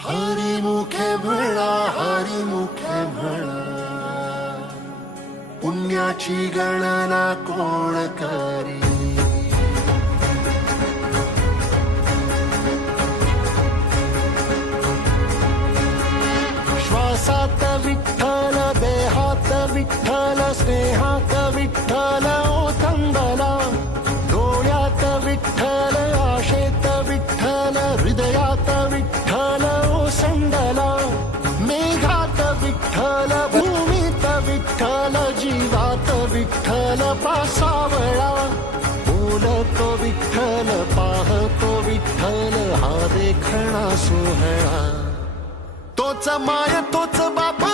हरिमुखे म्हणा, हरिमुखे म्हणा, पुण्याची गणना कोण करी. श्वासात विठ्ठल, देहात विठ्ठल, स्नेहात विठ्ठल ओथंबला. डोळ्यात विठ्ठल, आशेत विठ्ठल, हृदयात विठ्ठल ओसंडला. मेघात विठ्ठल, भूमीत विठ्ठल, जीवात विठ्ठल पासावळा. बोलतो विठ्ठल, पाहतो विठ्ठल, हा देखणा सोहळा. तोच माय तोच बाप